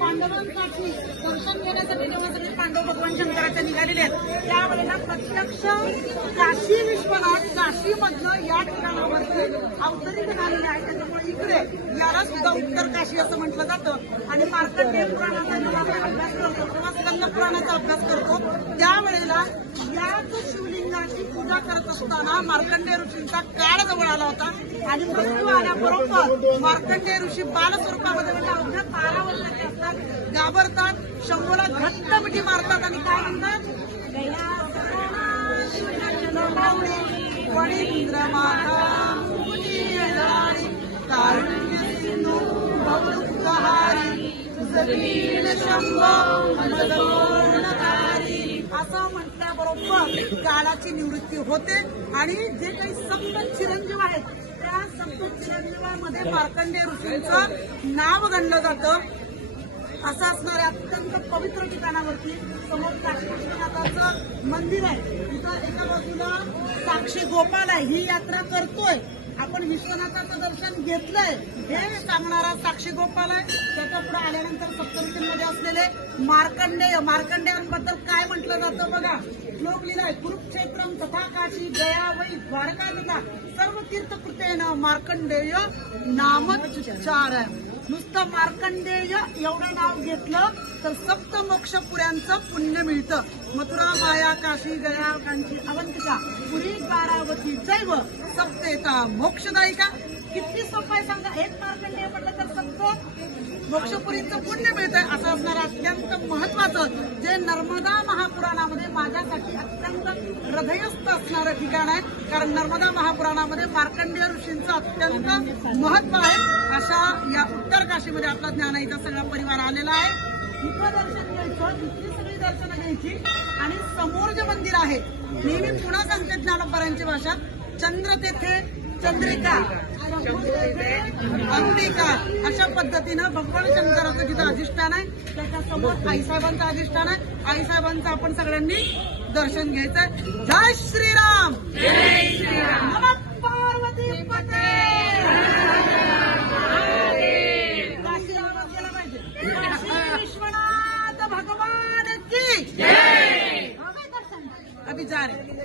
पांडवांसाठी दर्शन घेण्यासाठी जेव्हा सगळे पांडव भगवान शंकराच्या निघालेले आहेत त्यावेळेला प्रत्यक्ष काशी विश्वनाथ काशीमधनं या ठिकाणावरती अवतरित झालेले आहे त्याच्यामुळे इकडे याला सुद्धा उत्तर काशी असं म्हटलं जातं. आणि मार्कंडेय पुराणाचा अभ्यास करतो किंवा स्कंद पुराणाचा अभ्यास करतो त्यावेळेला करत असताना मार्कंडेय ऋषींचा काळ जवळ आला होता. आणि मृत्यू आल्याबरोबर मार्कंडेय ऋषी बाल स्वरूपामध्ये म्हणजे अवघ्या बारा असतात घाबरतात शंभूला घट्ट मिठी मारतात आणि काय म्हणतात? काळाची निवृत्ती होते आणि जे काही सप्त चिरंजीव आहेत त्या संत चिरंजीवामध्ये मार्कंडेय ऋषींचं नाव गणलं जातं. असं असणाऱ्या अत्यंत पवित्र ठिकाणावरती समोर काशी विश्वनाथाचं मंदिर आहे. तिथं एका बाजूला साक्षी गोपाल आहे. ही यात्रा करतोय. आपण विश्वनाथाचं दर्शन घेतलंय. हे सांगणारा साक्षी गोपाल आहे. त्याच्या पुढे आल्यानंतर सप्तमीमध्ये असलेले मार्कंडेय. मार्कंडेयांबद्दल काय म्हटलं जातं बघा. श्लोक लिहिलाय कुरुक्षेत्रम तथा काशी गया वै द्वारका तथा सर्व तीर्थकृतेन मार्कंडेय नामोच्चार नुसतं मार्कंडेय एवढं नाव घेतलं तर सप्त मोक्ष पुऱ्यांचं पुण्य मिळतं. मथुरा माया काशी गया कांची अवंतिका. पुरी द्वारावती जैव सप्तेता मोक्षदायिका. किती सोपं आहे सांगा एक मार्कंडेय म्हटलं तर सप्त मोक्षपुरीचं पुण्य मिळतंय असं असणारं अत्यंत महत्वाचं. जे नर्मदा महापुराणामध्ये माझ्यासाठी अत्यंत हृदयस्थ असणारं ठिकाण आहे. कारण नर्मदा महापुराणामध्ये मार्कंडेय ऋषींचं अत्यंत महत्त्व आहे. अशा या उत्तर काशीमध्ये आपला ज्ञानाईचा सगळा परिवार आलेला आहे. इथं दर्शन घ्यायचं इथली सगळी दर्शनं घ्यायची. आणि समोर जे मंदिर आहे नेहमी पुन्हा सांगते ज्ञानोबरांची भाषा चंद्र तेथे चंद्रिका. अंबिका. अशा पद्धतीनं भगवान शंकराचं जिथं अधिष्ठान आहे त्याच्यासमोर आईसाहेबांचं अधिष्ठान आहे. आईसाहेबांचं आपण सगळ्यांनी दर्शन घ्यायचं जय श्रीराम. भगवान अभिचार